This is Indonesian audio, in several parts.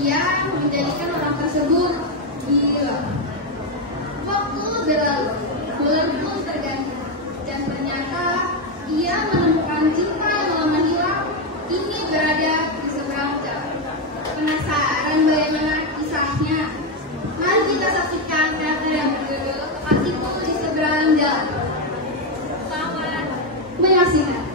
Ia menjadikan orang tersebut gila. Waktu berlalu, bulan pun terganti, dan ternyata ia menemukan cinta yang lama hilang ini berada di seberang jalan. Penasaran bagaimana kisahnya? Mari kita saksikan teater yang berjudul Kekasihku di Seberang Jalan. Selamat menyaksikan.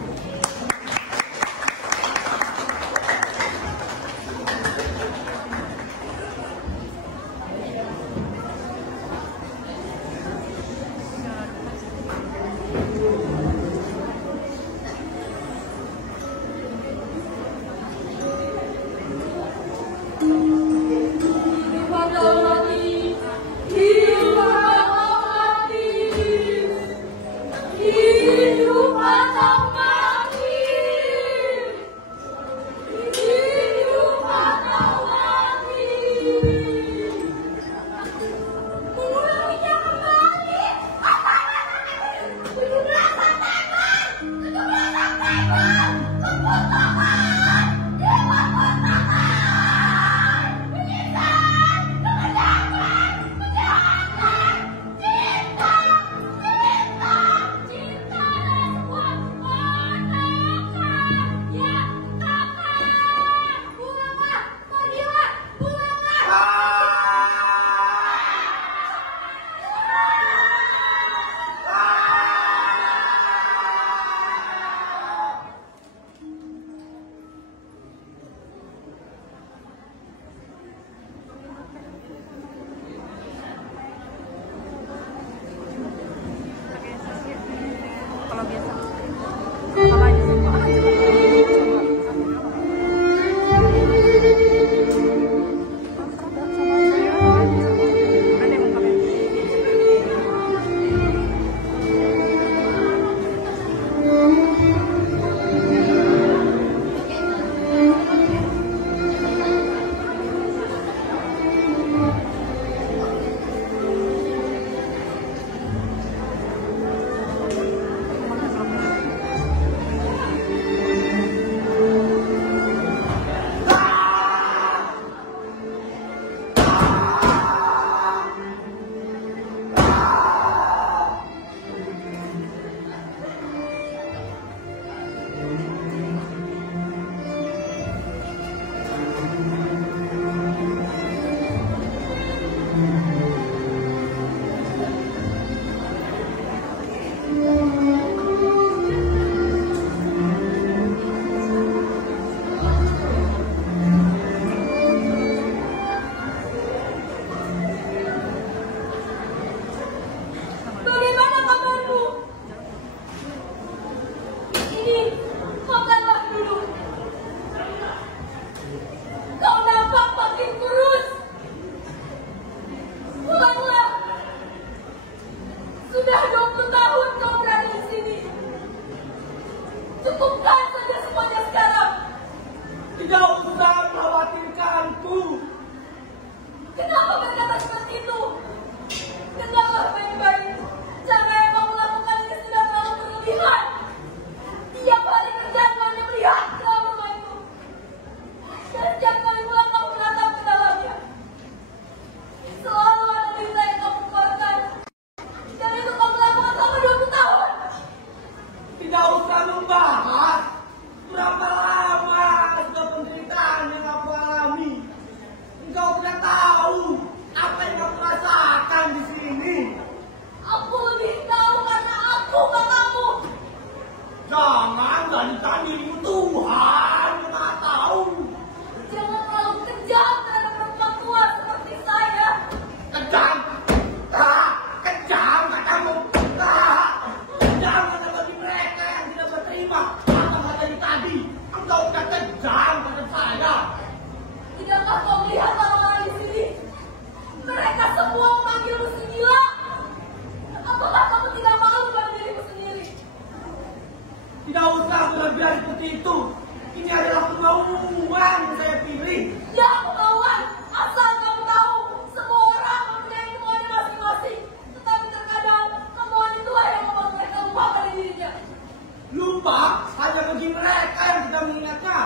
Lupa, hanya bagi mereka yang tidak mengingatnya.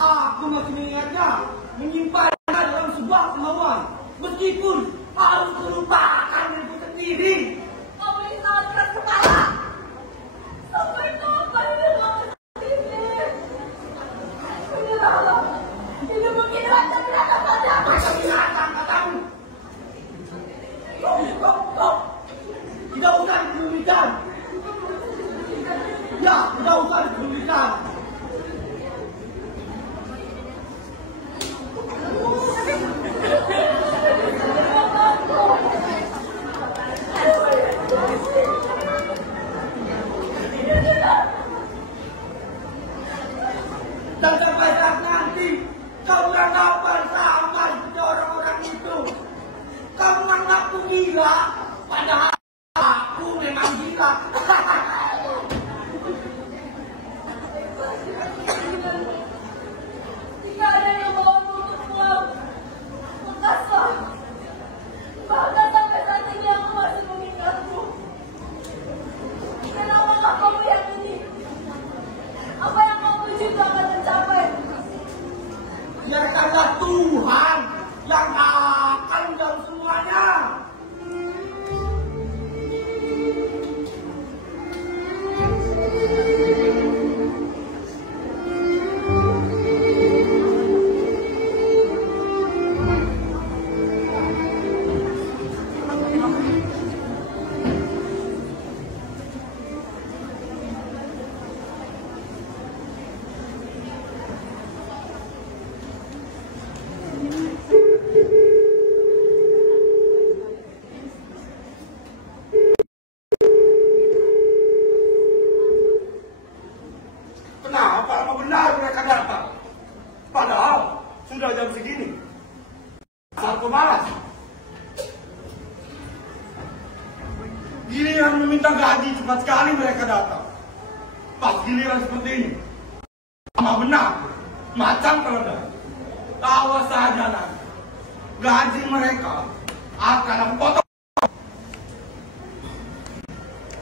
Aku masih mengingatnya, menyimpannya dalam semua, meskipun harus melupakan diriku sendiri. Kamu ini sangat keras kepala. Sampai kapan ini kamu ini? Menyerahlah. Ini mungkin raja binatang pada aku. Raja binatang katamu. Kau. Tidak usah dikerumikan. Ya, tidak usah dikerumikan. Dan sampai saat nanti kau beranggapan sama seperti orang-orang itu. Kau menganggapku gila, padahal aku memang gila. Jika ada yang bawamu untuk pulang, makaslah. Bahkan sampai saat ini aku masih mengingatmu. Dan apakah kamu yakini apa yang kamu tuju itu akan tercapai? Biarkanlah Tuhan yang akan menjawab semuanya. Kenapa lama benar mereka datang? Padahal sudah jam segini. Asal pemalas. Giliran meminta gaji cepat sekali mereka datang. Pas giliran seperti ini. Lama benar. Macam keledai. Awas saja nanti. Gaji mereka akan aku potong.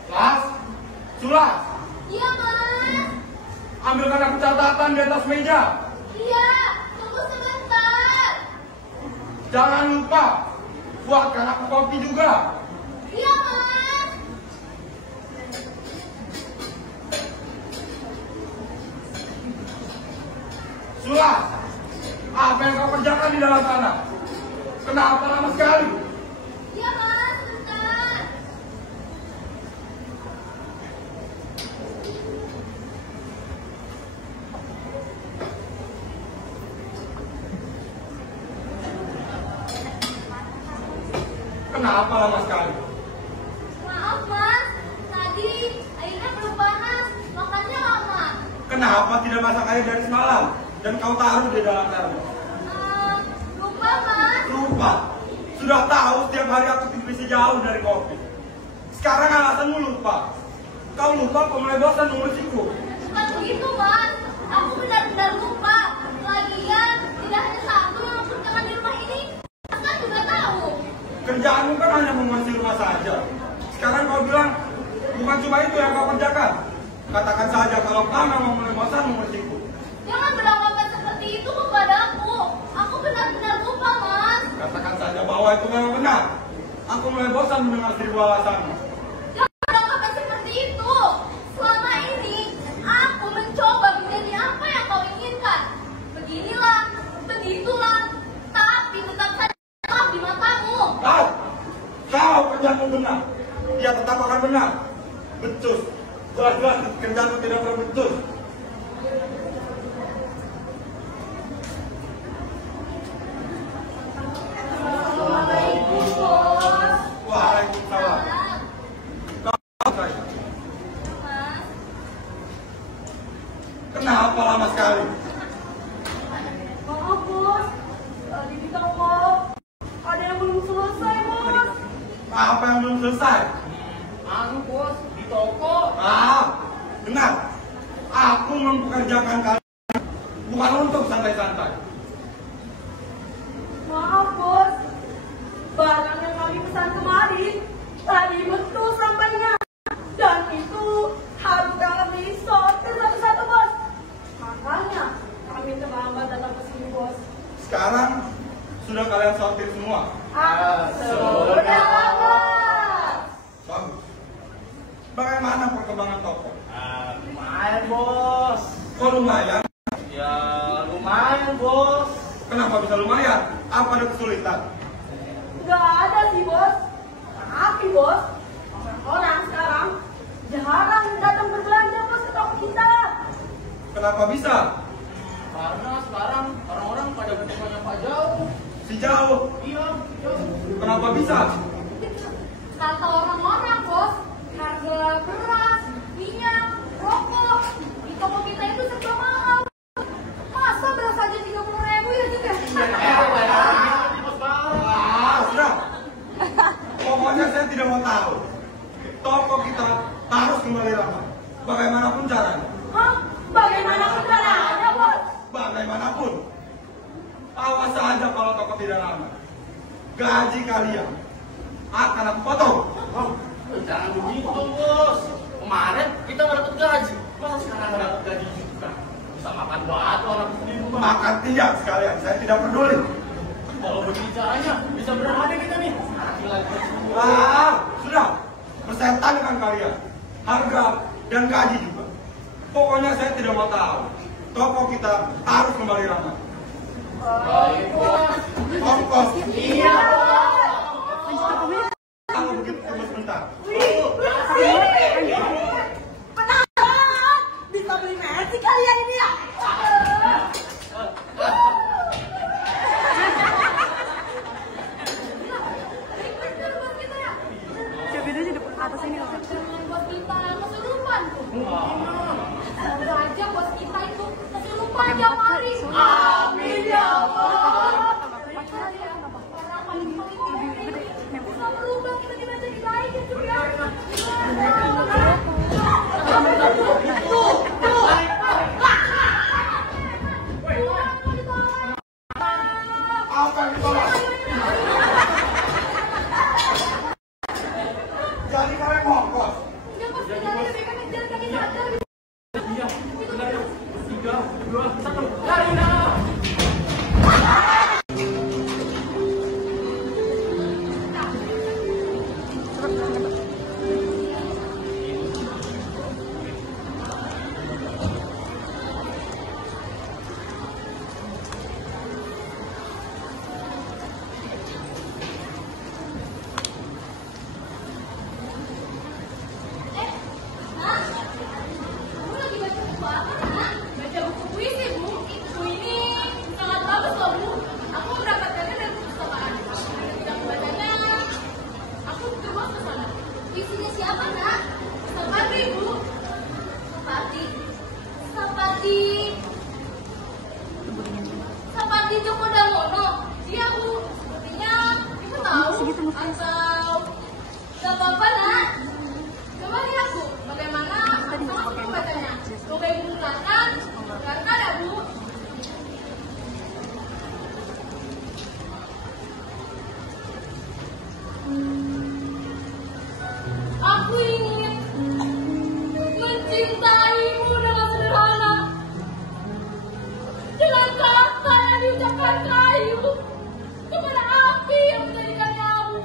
Las, Sulas. Iya, Mas. Ambilkan aku catatan di atas meja. Iya, tunggu sebentar. Jangan lupa, buatkan aku kopi juga. Iya, Mas. Sulas, apa yang kau kerjakan di dalam sana? Kenapa lama sekali? Iya, Mas, sebentar. Kenapa lama sekali? Maaf, Mas. Tadi airnya belum panas, makannya lama. Kenapa tidak masak air dari semalam dan kau taruh di dalam termos? Lupa, Mas. Lupa. Sudah tahu setiap hari aku tidur jauh dari kopi. Sekarang alasanmu lupa. Kau lupa kau mulai bosan mengurusiku. Bukan begitu, Mas. Aku benar-benar lupa. Lagian, tidak hanya satu yang aku kerjakan di rumah ini. Mas kan juga tahu. Kerjaanmu kan hanya mengurusi rumah saja. Sekarang kau bilang bukan cuma itu yang kau kerjakan. Katakan saja kalau kau memang mulai bosan mengurusiku. Jangan beranggapan seperti itu kepadaku. Aku benar-benar lupa, Mas. Katakan saja bahwa itu memang benar. Aku mulai bosan mendengar seribu alasanmu. Jangan beranggapan seperti itu. Selama ini, aku mencoba menjadi apa yang kau inginkan. Beginilah, begitulah. Tapi tetap saja salah di matamu. Kau kerjaanmu benar. Dia tetap akan benar. Becus. Jelas-jelas kerjaanmu tidak pernah becus. Assalamualaikum, Bos. Waalaikumsalam. Kau saya. Mas, Kenapa lama sekali? Maaf, Bos. Tadi di toko ada yang belum selesai, Bos. Apa yang belum selesai? Bos, di toko. Dengar. Aku mempekerjakan kalian bukan untuk santai-santai. Maaf, Bos. Barang yang kami pesan kemarin tadi betul sampainya. Dan itu harus kami sortir satu-satu, Bos. Makanya kami terlambat datang ke sini, Bos. Sekarang Sudah kalian sortir semua? Sudah, Bapak. Bagus. Bagaimana perkembangan toko? Lumayan, Bos. Kok lumayan? Ya, lumayan, Bos. Kenapa bisa lumayan? Apa ada kesulitan? Nggak ada sih, Bos. Tapi, Bos, orang sekarang jarang datang berbelanja, Bos, ke toko kita. Kenapa bisa? Karena sekarang orang-orang pada bukannya Pak Jauh. Si Jauh. Iya, jauh. Kenapa bisa? Kata orang-orang, Bos, harga beras, minyak, rokok di toko kita itu serba mahal. Masa beras aja 30.000 ya juga? Sudah. Pokoknya saya tidak mau tahu. Toko kita harus kembali ramai. Bagaimanapun caranya. Hah? Bagaimanapun caranya, Bos? Bagaimanapun. Awas saja kalau toko tidak ramai. Gaji kalian akan aku potong. Oh, jangan begitu, Bos. Kemarin kita nggak dapat gaji. Masa sekarang nggak dapat gaji juga? Bisa makan batu orang di rumah. Makan tiap sekalian. Saya tidak peduli. Kalau begini caranya, bisa berapa kita nih? Sudah. Persetan dengan kalian. Harga dan gaji juga. Pokoknya saya tidak mau tahu. Toko kita harus kembali ramai. Baik, Bos. Ongkos. Iya, Bos. Kalau begitu tunggu sebentar. Penasaran? Bisa beli Messi kalian ini ya? Atas ini loh. Jangan buat kita kesurupan. Semoga aja bos kita itu kesurupan tiap hari. Amin ya Allah. Orang paling bisa berubah, kita jadi baik itu ya. Apa yang ditolak? Jadi kalian ngongkos. Ya bos, kita lebih banyak jalan kaki saja. Iya, benar. 3, 2, 1. Lari dah. Kamu lagi baca buku apa, Nak? Baca buku puisi, Bu. Buku ini sangat bagus loh, Bu. Aku mendapatkannya dari perpustakaan. Ketika aku bacanya, aku terus ke sana. Puisinya siapa, Nak? Sapati, Bu. Sapati Djoko Damono. Iya, Bu. Sepertinya Ibu tahu. Atau gak apa-apa, Nak. Coba lihat, Bu. Bagaimana aku membacanya. Semoga Ibu dengarkan. Dengarkan ya, Bu. Aku ingin mencintaimu dengan sederhana. Dengan kata yang diucapkan kayu kepada api yang menjadikannya abu.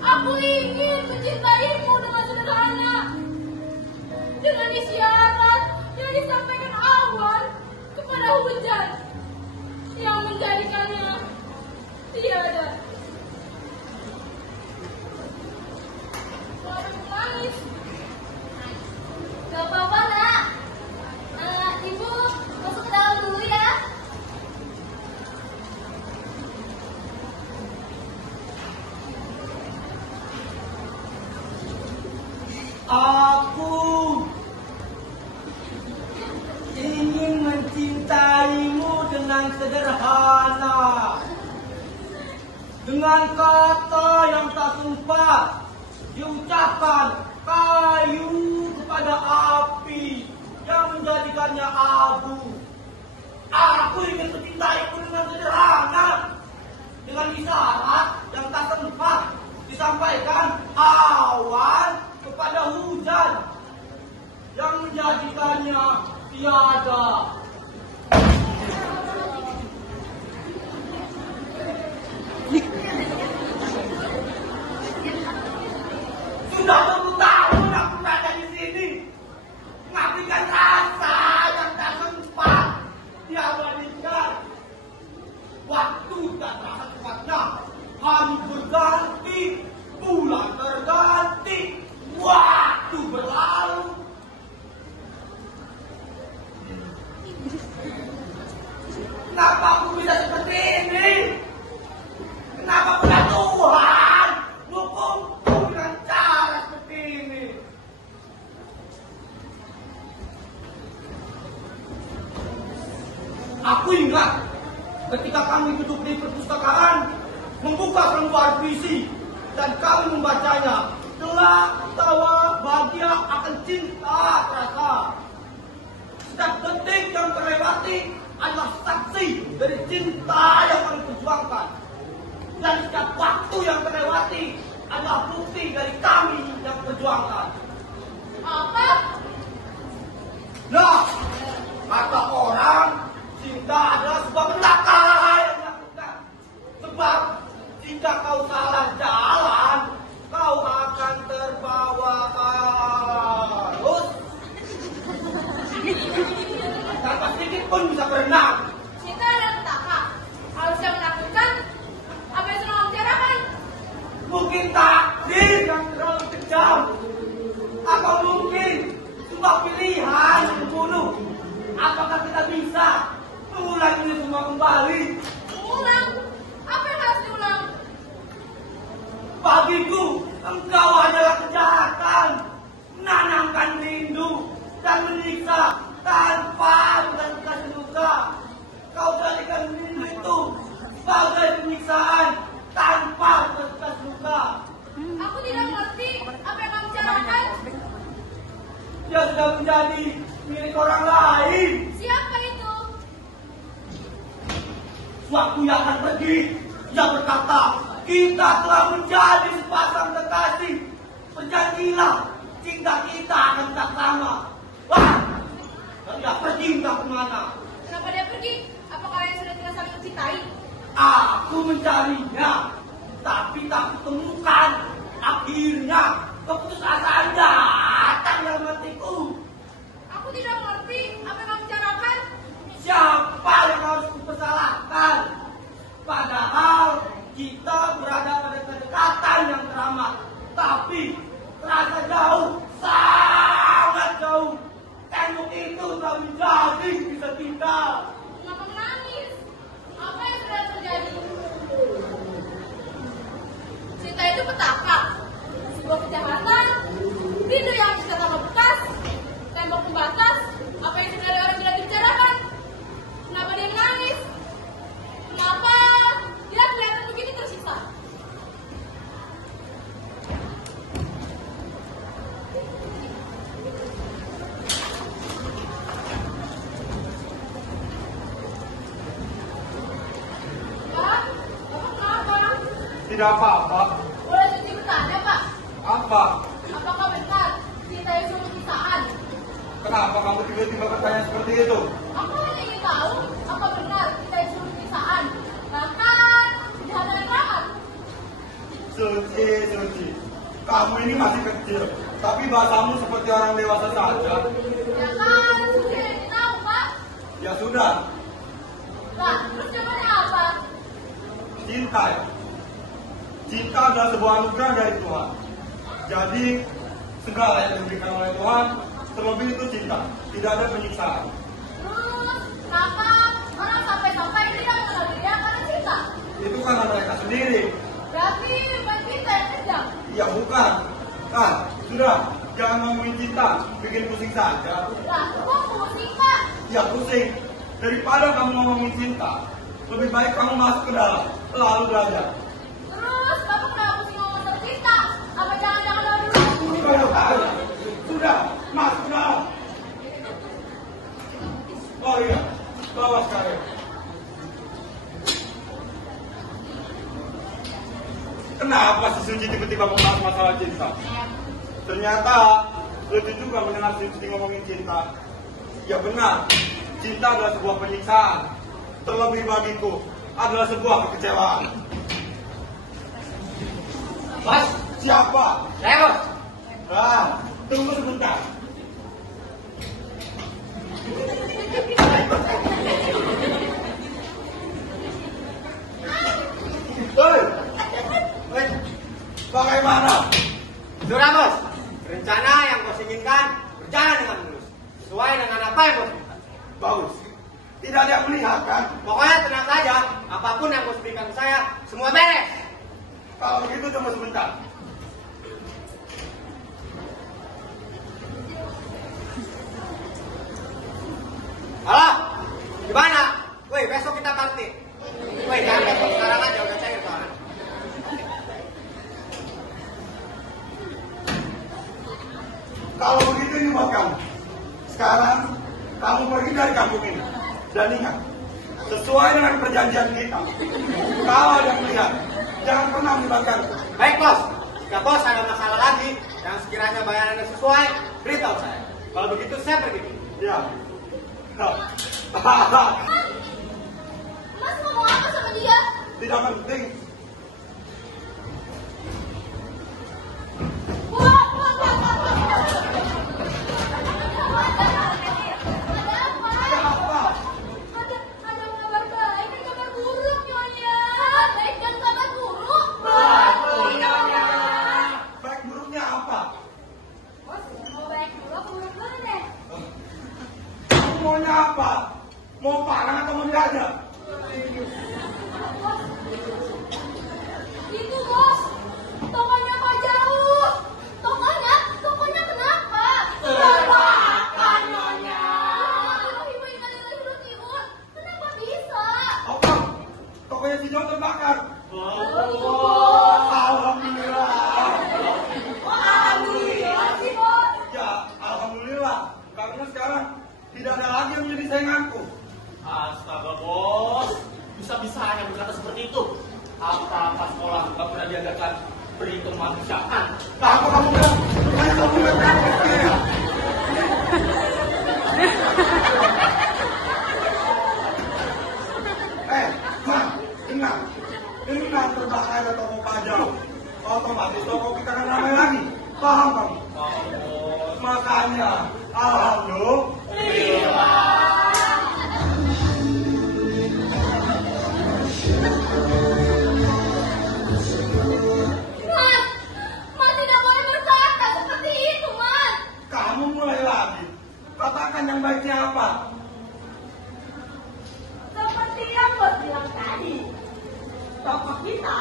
Aku ingin mencintaimu dengan sederhana. Dengan isyarat yang disampaikan awan kepada hujan yang menjadikannya tiada. Kalau aku nangis, gak apa-apa, Nak. Ibu masuk ke dalam dulu ya. Aku ingin mencintaimu dengan sederhana, dengan kata yang tak sempat diucapkan kayu kepada api yang menjadikannya abu. Aku ingin mencintaimu dengan sederhana, dengan isyarat yang tak sempat disampaikan awan kepada hujan yang menjadikannya tiada. Kenapa aku bisa seperti ini? Kenapa pula Tuhan menghukumku dengan cara seperti ini? Aku ingat ketika kami duduk di perpustakaan, membuka lembar puisi, dan kami membacanya. Telah tawa bahagia akan cinta rasa. Setiap detik yang terlewati adalah saksi dari cinta yang kami perjuangkan. Dan setiap waktu yang terlewati adalah bukti dari kami yang perjuangkan. Apa? Nah, kata orang, cinta adalah sebuah kenakalan yang dilakukan. Sebab jika kau salah jalan, kau akan terbawa arus. Tanpa sedikit pun bisa berenang. Cinta adalah petaka. Harus yang menakutkan. Apa yang sedang kamu bicarakan? Mungkin takdir yang terlalu kejam. Atau mungkin sebuah pilihan yang membunuh. Apakah kita bisa mengulang ini semua kembali? Mengulang? Apa yang harus diulang? Bagiku, engkau adalah kejahatan. Menanamkan rindu dan menyiksa tanpa bekas luka. Kau jadikan rindu itu sebagai penyiksaan tanpa bekas luka. Aku tidak mengerti apa yang kamu bicarakan. Dia sudah menjadi milik orang lain. Siapa itu? Suatu yang akan pergi, dia berkata, kita telah menjadi sepasang kekasih. Berjanjilah, cinta kita akan tetap sama. Wah, dan dia pergi entah kemana. Kenapa dia pergi? Apa kalian sudah tidak saling mencintai? Aku mencarinya, tapi tak kutemukan. Akhirnya, keputusasaan datang dalam hatiku. Aku tidak mengerti apa yang kamu bicarakan. Siapa yang harus kupersalahkan? Padahal kita berada pada kedekatan yang teramat, tapi terasa jauh, sangat jauh. Tembok itu tak menjadi bisa tinggal. Kenapa menangis? Apa yang sudah terjadi? Cinta itu petaka. Sebuah kejahatan. Rindu yang bisa tanpa bekas. Tembok pembatas. Apa yang sebenarnya orang tidak dibicarakan? Kenapa dia menangis? Kenapa dia kelihatan begitu tersiksa? Pak, Bapak kenapa? Tidak apa-apa. Boleh Suci bertanya, Pak? Apa? Apakah benar cinta itu perpisahan? Kenapa kamu tiba-tiba bertanya seperti itu? Aku hanya ingin tahu apa benar cinta itu perpisahan. Bahkan kejahatan yang teramat. Suci. Kamu ini masih kecil, tapi bahasamu seperti orang dewasa saja. Ya kan, Suci yang tahu, Pak. Ya sudah, Lah, terus jawabannya apa? cinta ya. Cinta adalah sebuah anugerah dari Tuhan. Jadi, segala yang diberikan oleh Tuhan, terlebih itu cinta. Tidak ada penyiksaan. Terus, kenapa orang sampai-sampai tidak mengenal dia karena cinta? Itu karena mereka sendiri. Berarti bukan kita yang kejam. Ya bukan. Nah, sudah. Jangan ngomongin cinta. Bikin pusing saja. Lah, kok pusing, Pak? Ya pusing. Daripada kamu ngomongin cinta, lebih baik kamu masuk ke dalam. Lalu belajar. Terus, Bapak kenapa pusing ngomong tentang cinta? Apa jangan-jangan dulu? Sudah, masuk ke dalam. Oh iya, bawa sekalian. Kenapa si Suci tiba-tiba membahas masalah cinta? Ternyata lucu juga mendengar si Suci ngomongin cinta. Ya benar, cinta adalah sebuah penyiksaan. Terlebih bagiku adalah sebuah kekecewaan. Mas, Siapa? saya bos. Ah, tunggu sebentar. Hei, bagaimana? Sudah bos, rencana yang bos inginkan berjalan dengan mulus, sesuai dengan apa yang bos inginkan. Bagus. Tidak ada yang melihat kan? Pokoknya tenang saja, apapun yang bos berikan ke saya, semua beres. Kalau begitu tunggu sebentar. Halo, gimana? Woi, besok kita party. Woi, jangan besok, sekarang aja udah cair soalnya. Kalau begitu ini buat kamu. Sekarang kamu pergi dari kampung ini. Dan ingat, sesuai dengan perjanjian kita. Kalau ada yang melihat, jangan pernah melibatkan. Baik bos, jika bos ada masalah lagi yang sekiranya bayarannya sesuai, beritahu saya. Kalau begitu saya pergi. Ya. Mas ngomong apa sama dia? Tidak penting. Ada apa? Apa? Ada kabar baik dan kabar buruk, Nyonya. Baik dan kabar buruk. Baik buruknya apa? Bos, mau baik dulu apa buruk dulu deh? Kamu maunya apa? Mau parang atau mau diajar? Bos, itu bos, tokonya kok jauh. Tokonya kenapa? Terbakar, Nyonya. Ibu kenapa bisa? Apa? Tokonya si John terbakar. Alhamdulillah. Alhamdulillah sih bos. Ya, alhamdulillah. Karena sekarang tidak ada lagi yang menjadi sainganku. Astaga bos, bisa-bisanya berkata seperti itu. Apa sekolah nggak pernah diadakan beri kemanusiaan? Apa kamu bilang? Rupanya kamu nggak berpikir ya? Man, dengar. Dengan terbakarnya toko pajak, otomatis toko kita akan ramai lagi. Paham kamu? Makanya, alhamdulillah. Mas tidak boleh berkata seperti itu, Mas. Kamu mulai lagi. Katakan yang baiknya apa? Seperti yang bos bilang tadi, toko kita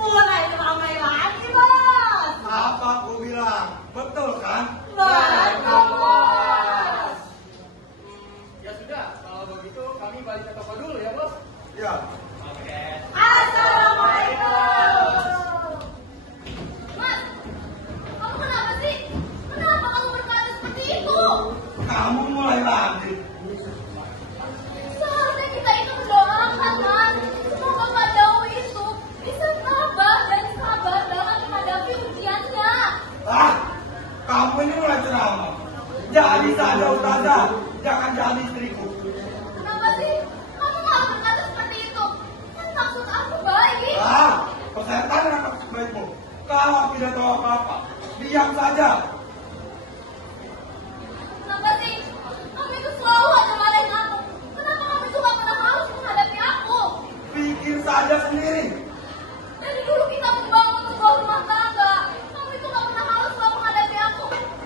mulai ramai lagi, bos. Apa aku bilang? Betul kan? Betul, bos. Ya sudah, kalau begitu kami balik ke toko dulu ya bos. Ya. Oke. Assalamualaikum. Mas, kamu kenapa sih? Kenapa kamu berkata seperti itu? Kamu mulai lagi. Seharusnya kita itu mendoakan, Mas. Semoga Pak Dawi itu bisa sabar dan sabar dalam menghadapi ujiannya. Kamu ini mulai ceramah. Jadi saja ustazah, jangan jadi istriku. Kenapa sih? Kamu malah berkata seperti itu? Kan maksud aku baik. Pesetan yang maksud baikmu. Kalau tidak tahu apa-apa, diam saja. Kenapa sih? Kamu itu selalu aja marahin aku. Kenapa kamu itu gak pernah harus menghadapi aku? Pikir saja sendiri. Dari dulu kita membangun sebuah rumah tangga. Kamu itu gak pernah harus selalu menghadapi aku.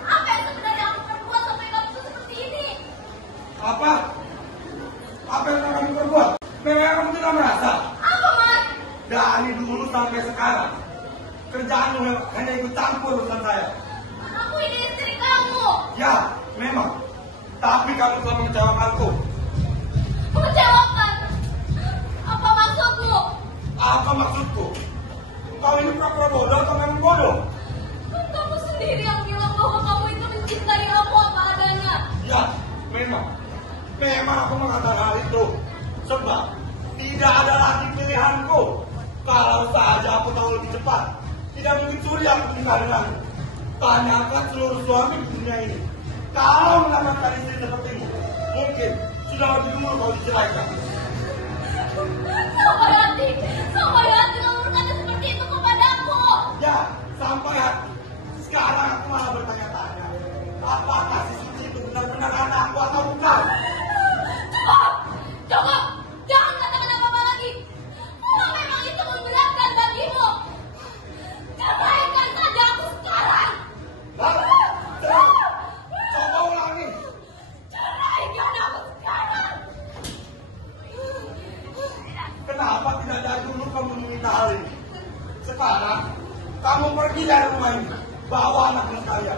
Apa yang sebenarnya aku perbuat sampai kamu itu seperti ini? Apa? Apa yang kamu perbuat? Memang kamu tidak merasa? Apa, Mas? Dari dulu sampai sekarang, kerjaanmu hanya ikut campur urusan saya. Aku ini istri kamu. Ya, memang. Tapi kamu telah mengecewakanku. Mengecewakan. Apa maksudmu? Apa maksudku? Kau ini pura-pura bodoh atau memang bodoh? Kan kamu sendiri yang bilang bahwa kamu itu mencintai aku apa adanya. Ya, memang. Memang aku mengatakan hal itu. Sebab tidak ada lagi pilihanku. Kalau saja aku tahu lebih cepat, tidak mungkin suri aku tinggal denganmu. Tanyakan seluruh suami di dunia ini. Kalau mendapatkan istri sepertimu, mungkin sudah lebih dulu kau diceraikan. Sampai hati kamu berkata seperti itu kepadaku. Ya, sampai hati. Sekarang aku malah bertanya-tanya. Apakah si suci itu benar-benar anakku atau bukan? Cukup. Jangan katakan apa-apa lagi. Kalau memang itu memberatkan bagimu, ceraikan saja aku sekarang. Coba ulangi. Ceraikan aku sekarang. Sekarang kamu pergi dari rumah ini, bawa anak saya.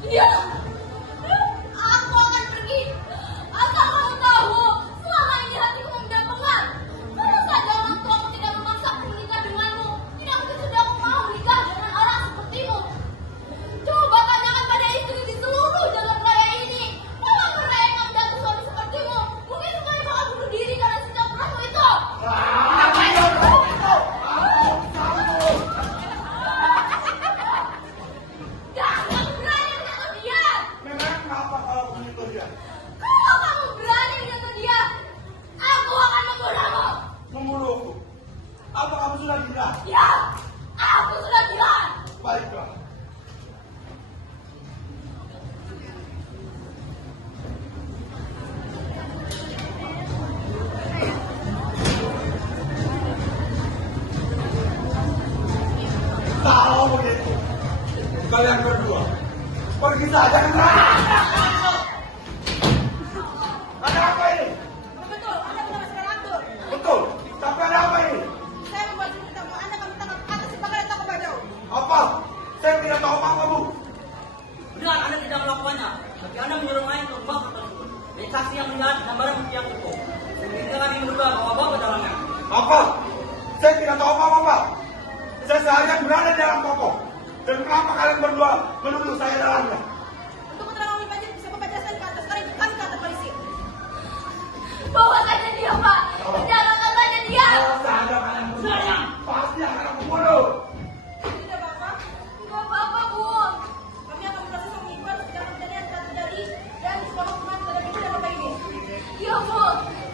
Iya, aku akan pergi. Asal kamu tahu, selama ini hatiku memendam pengat. Kalau saja orang tuamu tidak memaksaku menikah denganmu, tidak mungkin sudah aku mau menikah dengan orang sepertimu. Coba tanyakan pada istri di seluruh jalan raya ini. Kalau mereka mendapat suami sepertimu, mungkin semuanya bakal bunuh diri karena sikap kamu itu. Jangan berani menyentuh dia. Memang kenapa kalau menyentuh dia? Kalau kamu berani menyentuh dia, aku akan membunuhmu. Membunuhku? Apa kamu sudah gila? Ya, aku sudah gila. Baiklah. Kalau begitu, kalian berdua pergi saja ke sana. Ada apa ini? Betul, Anda benar Mas Rantur. Betul. Tapi ada apa ini? Saya membuat cerita bahwa Anda kami tangkap atas sebagai takut badau. Apa? Saya tidak tahu apa-apa, Bu. Benar, Anda tidak melakukannya. Tapi Anda menyuruh main untuk bapak tersebut. Dan saksi yang melihat dan barang bukti yang cukup. Sehingga kami menduga bahwa bapak dalamnya. Apa? Saya tidak tahu apa-apa, Pak. Saya seharian berada di dalam toko. Dan kenapa kalian berdua menuduh saya dalamnya? Untuk keterangan lebih lanjut bisa Bapak jelaskan ke atas. Sekarang kami ke atas polisi. Bawa saja dia, Pak. Jangan saja dia. Kalau saja kalian berdua, pasti akan aku bunuh. Tidak Bapak. Tidak apa-apa, Bu. Kami akan proses mengikat sejak kejadian yang telah terjadi dan sebuah hukuman terhadap ibu dan bapak ini. Iya, Bu.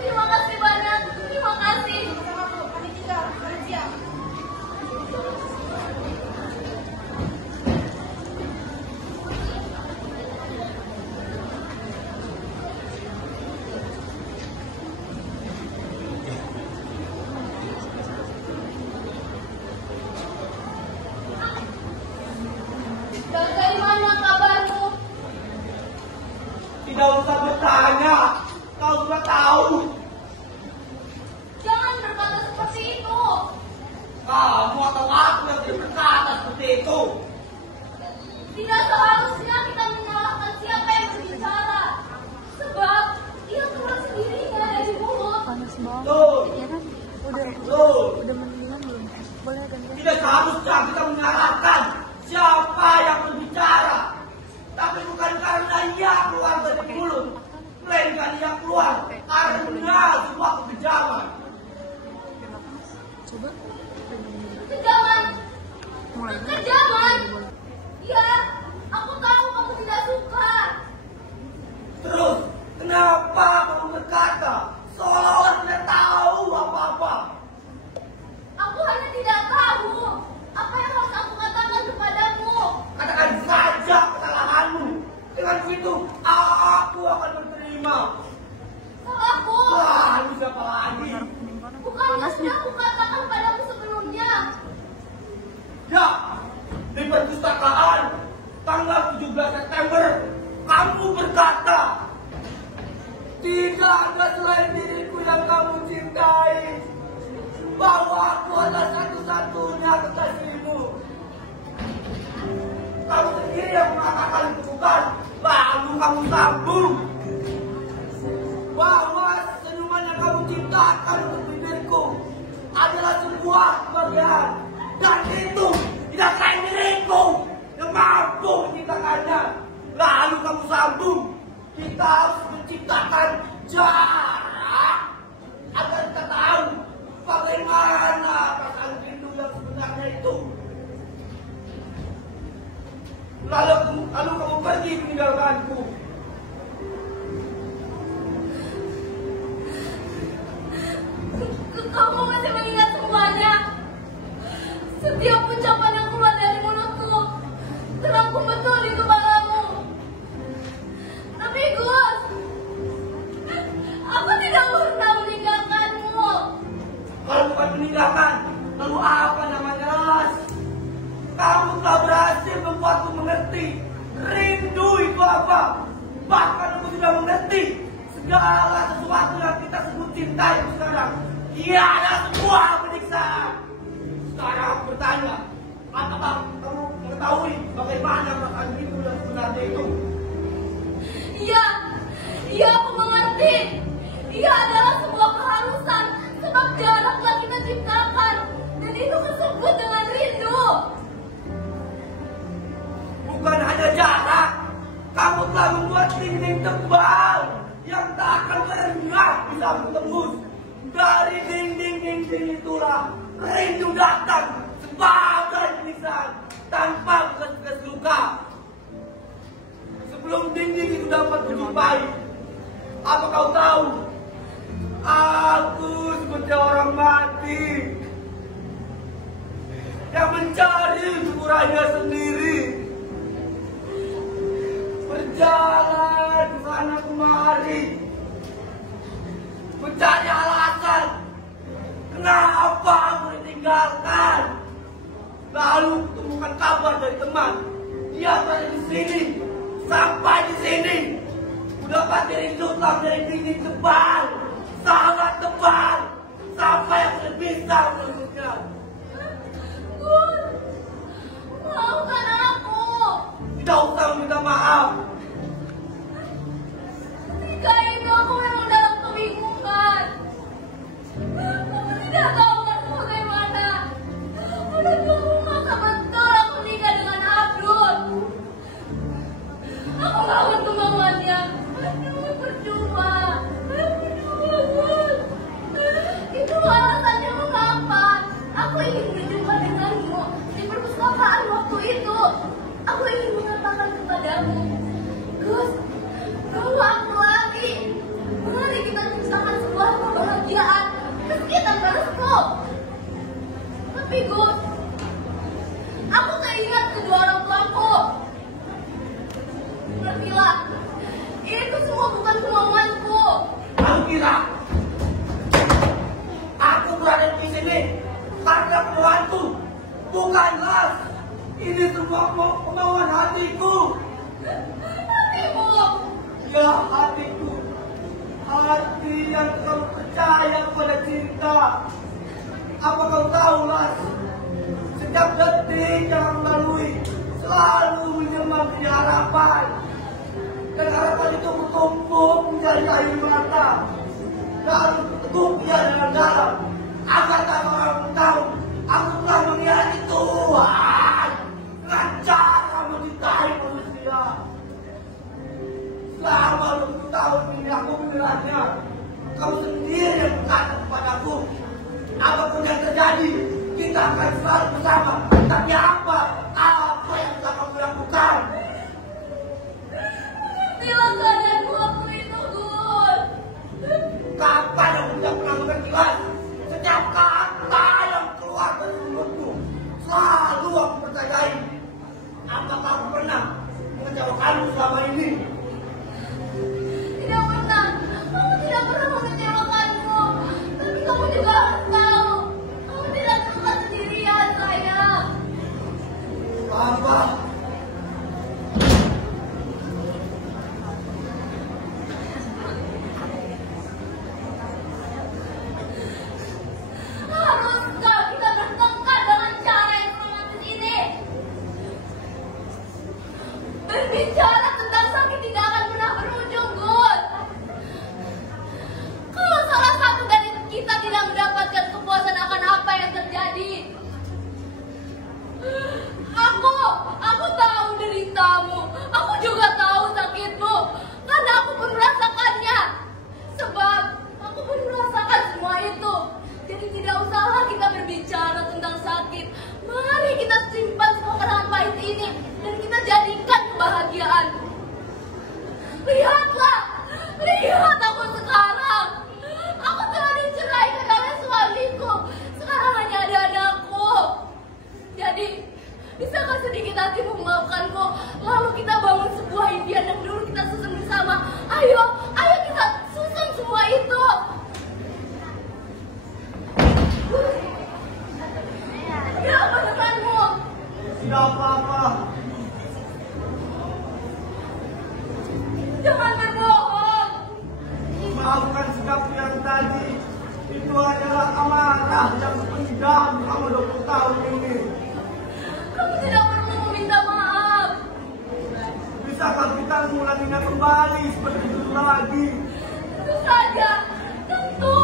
Terima kasih banyak. Terima kasih. Sama Bu. Kami tinggal. Kami siap. Dari mana kabarmu? Tidak usah bertanya. Kau sudah tahu. Jangan berkata seperti itu. Kamu atau aku yang tidak berkata seperti itu. Tidak seharusnya kita menyalahkan siapa yang berbicara. Sebab dia keluar sendirinya dari mulut. Panas banget. Tuh. Ya kan? Tuh. Udah mendingan belum? Boleh kan ya? Tidak seharusnya kita menyalahkan siapa yang berbicara. Tapi bukan karena ia keluar dari mulut. Melainkan ia keluar karena sebuah kekejaman. Coba. Kejaman. Mulai. Kejaman. Ya, aku tahu kamu tidak suka. Terus, kenapa kamu berkata seolah-olah tidak tahu apa-apa? Aku hanya tidak tahu apa yang harus aku katakan kepadamu. Katakan saja kesalahanmu. Dengan begitu, aku akan berterima. Salahku. Lalu siapa lagi? Bukannya sudah aku katakan padamu sebelumnya. Ya, di perpustakaan tanggal 17 September, kamu berkata, tidak ada selain diriku yang kamu cintai, bahwa aku adalah satu-satunya kekasihmu. Kamu sendiri yang mengatakan itu bukan, lalu kamu sambung bahwa senyuman yang kamu ciptakan untuk diriku adalah sebuah kebahagiaan, dan itu tidak selain diriku yang mampu menciptakannya. Lalu kamu sambung, kita harus menciptakan jarak agar kita tahu bagaimana perasaan rindu yang sebenarnya itu. Lalu kamu pergi meninggalkanku. Kamu masih mengingat semuanya. Setiap ucapan yang keluar dari mulutku terangkum betul di kepalamu. Tapi Gus, aku tidak pernah meninggalkanmu. Kalau bukan meninggalkan, lalu apa namanya Ras? Kamu telah berhasil membuatku mengerti rindu itu apa. Bahkan aku sudah mengerti segala sesuatu yang kita sebut cinta itu sekarang. Ia adalah sebuah peniksaan. Sekarang aku bertanya, apakah kamu mengetahui bagaimana makan itu yang sebenarnya itu? Iya, aku mengerti. Ia adalah sebuah keharusan, sebab jarak telah kita ciptakan, dan itu tersebut dengan rindu. Bukan hanya jarak, kamu telah membuat dinding tebal yang tak akan pernah bisa tembus. Dari dinding-dinding itulah rindu datang sebagai lisan tanpa bekas-bekas luka. Sebelum dinding itu dapat dijumpai, apa kau tahu? Aku seperti orang mati yang mencari ukurannya sendiri, berjalan ke sana kemari, mencari alasan kenapa aku ditinggalkan. Lalu temukan kabar dari teman, dia berada di sini. Sampai di sini, udah pasti rindu telah dari dinding tebal, sangat tebal, sampai aku tidak bisa menurutnya. Gun, maafkan aku. Tidak usah minta maaf. Ketika itu aku memang dalam kebingungan. Aku tidak tahu harus bagaimana. Dan kamu maksa betul aku nikah dengan Abdul. Aku lawan kemauannya. Aduh, percuma. Gun. Itu alasannya mengapa aku ingin berjumpa denganmu di perpustakaan waktu itu. Aku ingin mengatakan kepadamu, Gus, bawa aku lagi. Mari kita menciptakan sebuah kebahagiaan meski tanpa restu. Tapi Gus, aku teringat kedua orang tuaku. Berbilang, itu semua bukan kemauanku. Kamu kira aku berada di sini karena kemauanku? Bukanlah. Ini semua kemauan hatiku. Hatimu? Ya, hatiku. Hati yang kamu percaya pada cinta. Apa kau tahu, Las? Setiap detik yang aku lalui selalu menyemangati harapan. Dan harapan itu bertumpuk menjadi air mata. Lalu teguh dia dengan dalam. Agar tak orang tahu, aku telah mengkhianati Tuhan dengan cara mencintai manusia. Selama 20 tahun ini aku membelanya. Kamu sendiri yang berkata kepadaku, apapun yang terjadi, kita akan selalu bersama. Tapi apa yang telah kamu lakukan? Mengertilah keadaanku waktu itu, Gus. Kapan aku tidak pernah mengerti? Setiap kata yang keluar dari mulutmu selalu aku percayai. Apakah aku pernah mengecewakanmu selama ini? Tidak pernah. Kamu tidak pernah mengecewakanku. Tapi kamu juga harus tahu, kamu tidak suka sendirian, sayang. Apa? Haruskah kita bertengkar dengan cara yang romantis ini? Berbicara tentang sakit tidak akan pernah berujung, Gus. Kalau salah satu dari kita tidak mendapatkan kepuasan akan apa yang terjadi. Aku tahu deritamu. Aku juga tahu sakitmu. Karena aku pun merasakannya. Sebab aku pun merasakan semua itu. Jadi tidak usahlah kita berbicara tentang sakit. Mari kita simpan semua kenangan pahit ini dan kita jadikan kebahagiaan. Lihatlah, lihat aku sekarang. Aku telah diceraikan oleh suamiku. Sekarang hanya ada anakku. Jadi, bisakah sedikit hatimu memaafkanku? Lalu kita bangun sebuah impian yang dulu kita susun bersama. Ayo kita susun semua itu. Ya apa denganmu? Tidak apa-apa. Jangan berbohong. Maafkan sikapku yang tadi. Itu adalah amarah yang pendam selama 20 tahun ini. Kamu tidak perlu meminta maaf. Bisakah kita mengulanginya kembali seperti dulu lagi? Tentu saja, tentu.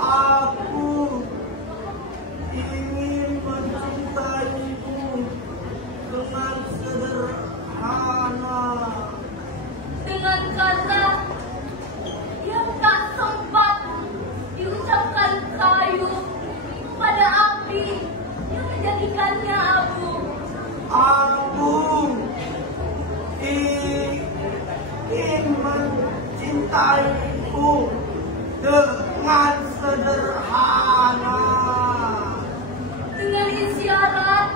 Aku ingin mencintaimu dengan sederhana. Dengan kata yang tak sempat diucapkan kayu pada api yang menjadikannya abu. Aku ingin mencintaimu dengan sederhana. Dengan isyarat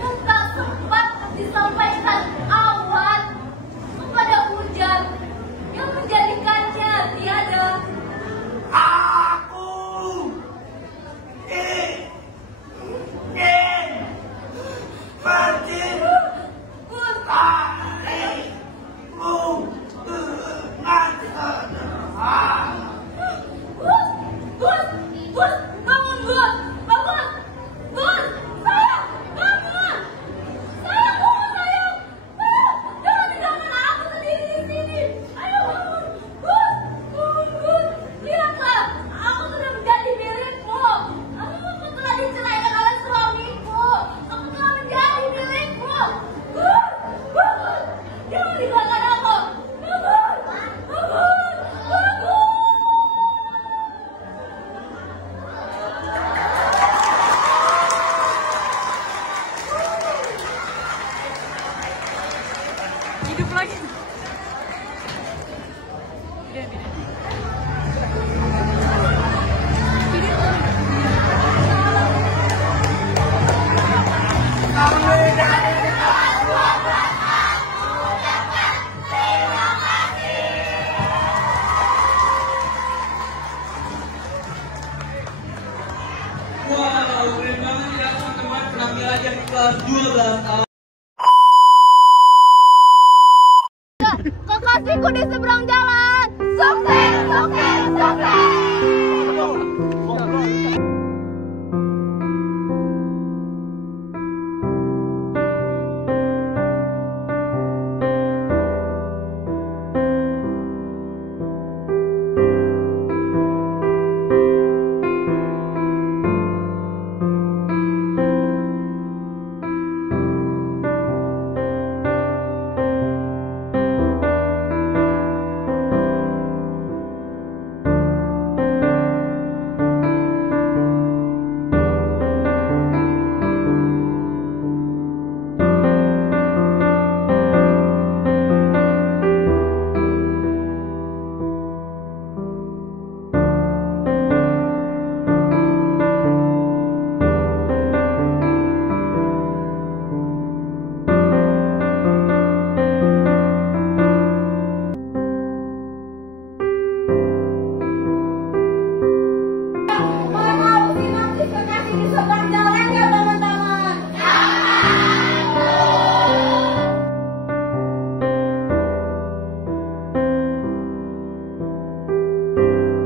yang tak sempat disampaikan awan kepada hujan yang menjadikannya tiada. Aku ingin mencintaimu dengan sederhana. Gus, bangun Gus, bangun, Gus, sayang, bangun, sayang, sayang, jangan tinggalkan aku sendiri di sini. Ayo bangun, Gus, lihatlah, aku sudah menjadi milikmu. Aku telah diceraikan oleh suamiku. Aku telah menjadi milikmu. Gus, jangan tinggalkan aku. Bangun. Hidup lagi. Wow, memang ya teman-teman penampilan yang kelas 12. Kekasihku di seberang jalan. Sukses, sukses, sukses.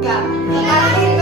Terima kasih